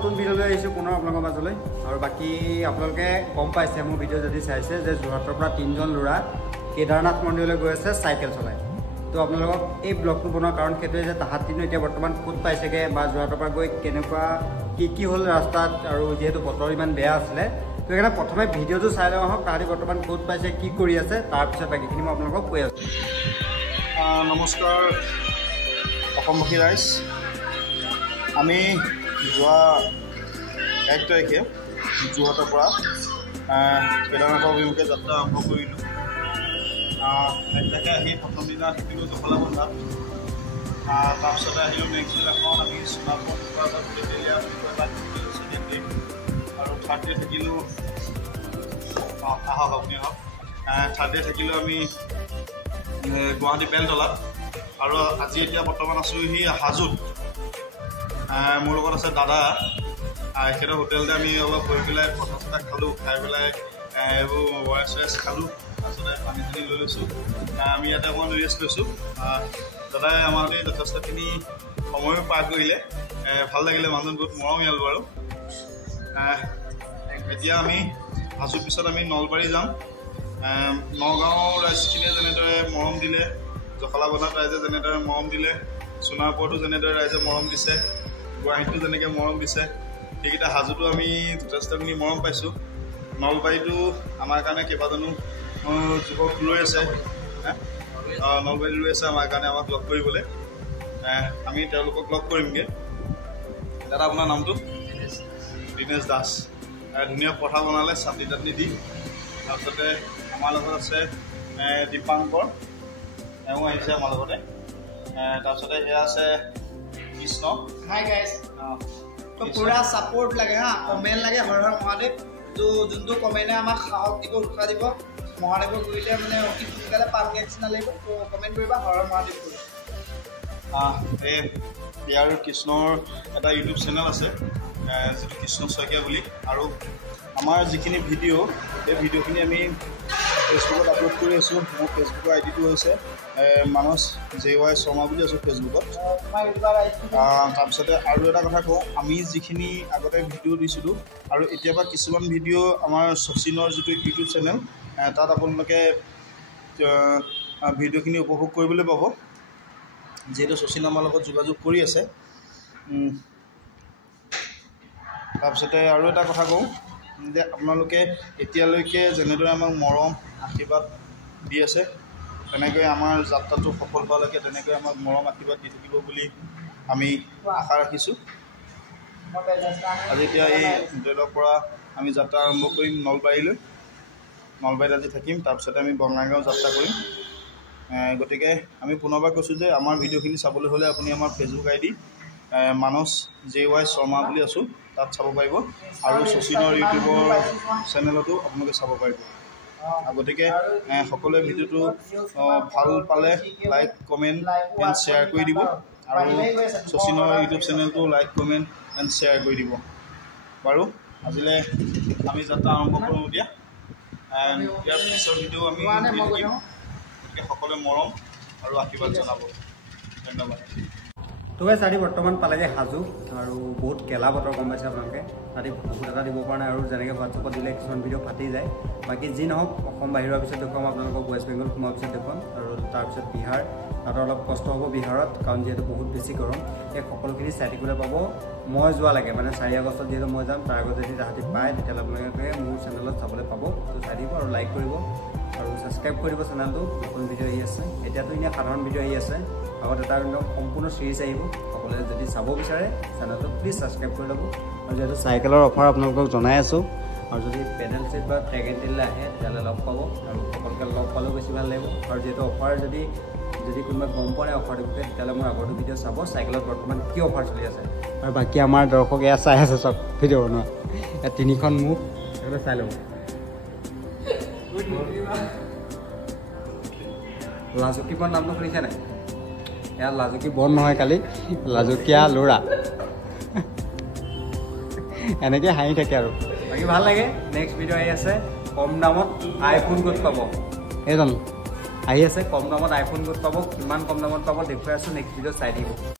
নতুন ভিডিঅ' লৈ আহিছোঁ পুনৰ আপোনালোকৰ মাজলৈ আৰু বাকী আপোনালোকে গম পাইছে মোৰ ভিডিঅ' যদি চাইছে যে যোৰহাটৰ পৰা 3জন ল'ৰা কেদাৰনাথ মন্দিৰলৈ গৈ আছে চাইকেল চলাই তো আপোনালোকক এই ব্লগটো বনোৱাৰ কাৰণ সেইটোৱে যে তাহাঁতিনো এতিয়া বৰ্তমান ক'ত পাইছেগৈ বা যোৰহাটৰ পৰা গৈ কেনেকুৱা কি হ'ল ৰাস্তাত আৰু যিহেতু বতৰ ইমান বেয়া আছিলে তো সেইকাৰণে প্ৰথমে ভিডিঅ'টো চাই লওঁ আহক তাহাঁতি বৰ্তমান ক'ত পাইছে কি কৰি আছে তাৰপিছত বাকীখিনি মই আপোনালোকক কৈ আছোঁ। নমস্কাৰ অসমবাসী ৰাইজ, আমি যোৱা 1 তাৰিখে যোৰহাটৰ পৰা কেদাৰনাথৰ অভিমুখে যাত্ৰা আৰম্ভ কৰিলোঁ। 1 তাৰিখে আহি প্ৰথম দিনা থাকিলোঁ জখলাবন্ধাত, তাৰপিছতে আহিলোঁ নেক্সট দিনাখন আমি সোণাপুৰ আৰু থাৰ্ড ডে থাকিলোঁ থাৰ্ড ডে থাকিলোঁ আমি গুৱাহাটী বেলতলাত আৰু আজি এতিয়া বৰ্তমান আছোঁ সি হাজোত। মোৰ লগত আছে দাদা, এখেতৰ হোটেলতে আমি অলপ বহি পেলাই কথা চথা খালোঁ, খাই পেলাই এইবোৰ ORS খালোঁ, তাৰপিছতে পানী চানী লৈ লৈছোঁ। আমি ইয়াতে অকণমান ৰেষ্ট লৈছোঁ। দাদাই আমাৰ সৈতে যথেষ্টখিনি সময়ো পাৰ কৰিলে, ভাল লাগিলে, মানুহজন বহুত মৰমীয়াল বাৰু। এতিয়া আমি হাজোৰ পিছত আমি নলবাৰী যাম। নগাঁৱৰ ৰাইজখিনিয়ে যেনেদৰে মৰম দিলে, জখলাবন্ধাত ৰাইজে যেনেদৰে মৰম দিলে, সোণাপুৰতো যেনেদৰে ৰাইজে মৰম দিছে, গুৱাহাটীতো যেনেকৈ মৰম দিছে, সেইকেইটা হাজোতো আমি যথেষ্টখিনি মৰম পাইছোঁ। নলবাৰীতো আমাৰ কাৰণে কেইবাজনো যুৱক ৰৈ আছে, নলবাৰীত ৰৈ আছে আমাৰ কাৰণে আমাক লগ কৰিবলৈ। আমি তেওঁলোকক লগ কৰিমগৈ। দাদা আপোনাৰ নামটো? দীনেশ দাস। ধুনীয়া পঠা বনালে চাটনি তাটনি দি। তাৰপিছতে আমাৰ লগত আছে দীপাংকৰ, এওঁ আহিছে আমাৰ লগতে। তাৰপিছতে সেয়া আছে কৃষ্ণ। হাই গাইজ, তো পুৰা ছাপোৰ্ট লাগে হা, কমেণ্ট লাগে হৰ হৰ মহাদেৱ। তো যোনটো কমেণ্টে আমাক সাহস দিব, উৎসাহ দিব, মহাদেৱৰ গুৰিতে মানে অতি সোনকালে পামগৈ নিচিনা লাগিব। তো কমেণ্ট কৰিবা হৰ হৰ মহাদেৱ কৰি। ইয়াৰ কৃষ্ণৰ এটা ইউটিউব চেনেল আছে যিটো কৃষ্ণ শইকীয়া বুলি, আৰু আমাৰ যিখিনি ভিডিঅ' সেই ভিডিঅ'খিনি আমি ফেচবুকত আপলোড কৰি আছোঁ। মোৰ ফেচবুকৰ আইডিটো হৈছে মানস JY শৰ্মা বুলি আছোঁ ফেচবুকত। তাৰপিছতে আৰু এটা কথা কওঁ, আমি যিখিনি আগতে ভিডিঅ' দিছিলোঁ আৰু এতিয়া পৰা কিছুমান ভিডিঅ' আমাৰ শচীনৰ যিটো ইউটিউব চেনেল, তাত আপোনালোকে ভিডিঅ'খিনি উপভোগ কৰিবলৈ পাব, যিহেতু শচীন আমাৰ লগত যোগাযোগ কৰি আছে। তাৰপিছতে আৰু এটা কথা কওঁ যে আপোনালোকে এতিয়ালৈকে যেনেদৰে আমাক মৰম আশীৰ্বাদ দি আছে, তেনেকৈ আমাৰ যাত্ৰাটো সফল হোৱালৈকে তেনেকৈ আমাক মৰম আশীৰ্বাদ দি থাকিব বুলি আমি আশা ৰাখিছোঁ। আজি এতিয়া এই হোটেলৰ পৰা আমি যাত্ৰা আৰম্ভ কৰিম নলবাৰীলৈ। নলবাৰীত আজি থাকিম, তাৰপিছতে আমি বঙাইগাঁও যাত্ৰা কৰিম। গতিকে আমি পুনৰবাৰ কৈছোঁ যে আমাৰ ভিডিঅ'খিনি চাবলৈ হ'লে আপুনি আমাৰ ফেচবুক আইডি মানস JY শৰ্মা বুলি আছোঁ, তাত চাব পাৰিব, আৰু শচীনৰ ইউটিউবৰ চেনেলতো আপোনালোকে চাব পাৰিব। গতিকে সকলোৱে ভিডিঅ'টো ভাল পালে লাইক কমেণ্ট এণ্ড শ্বেয়াৰ কৰি দিব, আৰু শচীনৰ ইউটিউব চেনেলটো লাইক কমেণ্ট এণ্ড শ্বেয়াৰ কৰি দিব। বাৰু আজিলৈ আমি যাত্ৰা আৰম্ভ কৰোঁ এতিয়া। ইয়াৰ পিছৰ ভিডিঅ' আমি দি থাকিম। গতিকে সকলোৱে মৰম আৰু আশীৰ্বাদ জনাব। ধন্যবাদ। তো গাইছ আজি বৰ্তমান পালেগৈ হাজো, আৰু বহুত গেলা বতৰ গম পাইছে আপোনালোকে। তাতে বহুত এটা দিব পৰা নাই, আৰু যেনেকৈ হোৱাটছআপত দিলে কিছুমান ভিডিঅ' ফাটি যায়। বাকী যি নহওক, অসম বাহিৰৰ পিছত দেখুৱাম আপোনালোকক, ৱেষ্ট বেংগল সোমোৱাৰ পিছত দেখুৱাম, আৰু তাৰপিছত বিহাৰ। তাতো অলপ কষ্ট হ'ব বিহাৰত, কাৰণ যিহেতু বহুত বেছি গৰম। এই সকলোখিনি চাই থাকিবলৈ পাব মই যোৱালৈকে, মানে 4 আগষ্টত যিহেতু মই যাম, তাৰ আগত যদি তাহাঁতি পায় তেতিয়াহ'লে আপোনালোকে মোৰ চেনেলত চাবলৈ পাব। তো চাই দিব আৰু লাইক কৰিব আৰু ছাবস্ক্ৰাইব কৰিব চেনেলটো। নতুন ভিডিঅ' আহি আছে, এতিয়াতো এনেই সাধাৰণ ভিডিঅ' আহি আছে, আগত এটা সম্পূৰ্ণ চিৰিজ আহিব। সকলোৱে যদি চাব বিচাৰে চেনেলটো প্লিজ ছাবস্ক্ৰাইব কৰি ল'ব। আৰু যিহেতু চাইকেলৰ অফাৰ আপোনালোকক জনাই আছোঁ, আৰু যদি পেডেল ছেট বা ট্ৰেক এণ্ড টিললৈ আহে তেতিয়াহ'লে লগ পাব, আৰু সকলোকে লগ পালেও বেছি ভাল লাগিব। আৰু যিহেতু অফাৰ যদি কোনোবাই গম পোৱা নাই অফাৰটো বিষয়ে, তেতিয়াহ'লে মোৰ আগৰটো ভিডিঅ' চাব, চাইকেলত বৰ্তমান কি অফাৰ চলি আছে। আৰু বাকী আমাৰ দৰ্শক এয়া চাই আছে চব ভিডিঅ' বনোৱা, ইয়াত 3খন মুখ একেবাৰে চাই ল'ব। লাজুকী বন নামটো শুনিছে নাই? এয়া লাজুকী বন নহয়, কালি লাজুকীয়া ল'ৰা। এনেকৈ হাঁহি থাকে আৰু বাকী ভাল লাগে। নেক্সট ভিডিঅ' আহি আছে, কম দামত আইফোন ক'ত পাব, এইজন আহি আছে, কম দামত আইফোন ক'ত পাব, কিমান কম দামত পাব দেখুৱাই আছোঁ। নেক্সট ভিডিঅ' চাই দিব।